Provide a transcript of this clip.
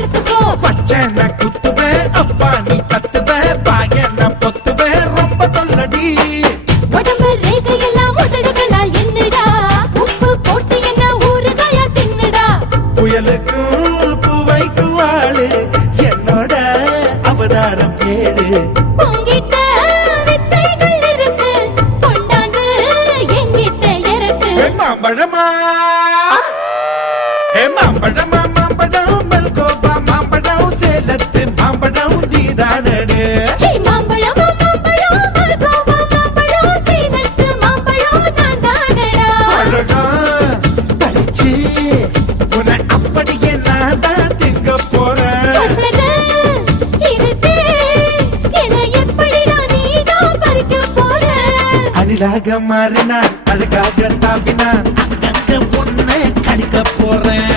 அறுத்துக்கோ. பச்சனை குத்துவேன் அப்பா நீ கத்துவேன் பாயன பொத்துவேன் ரொம்ப தொல்லடி. உடம்பு ரேகையெல்லாம் உதடுகளால் என்னடா உப்பு போட்டு என்ன ஊறுகாயா தின்னுடா. புயலுக்கும் பூவைக்கும் ஆளு என்னோட அவதாரம் ஏழு. உங்கிட்ட வித்தைகள் இருக்கு கொண்டாந்து எங்கிட்ட இருக்கு. மாம்பழமா மாம்பழமா மாம்பழம் மல்கோவா மாம்பழம் சேலத்து மாம்பழம் நீதானே. மாம்பழம் மாம்பழம் மல்கோவா மாம்பழம் சேலத்து மாம்பழம் நான் தானடா. அழகா பறிச்சு உன்னை அப்படியே நான் தான் திங்க போறேன். அழகாக மாறினான் அழகாக தாவினான் அங்கங்க பொண்ணு கடிக்க போறேன்.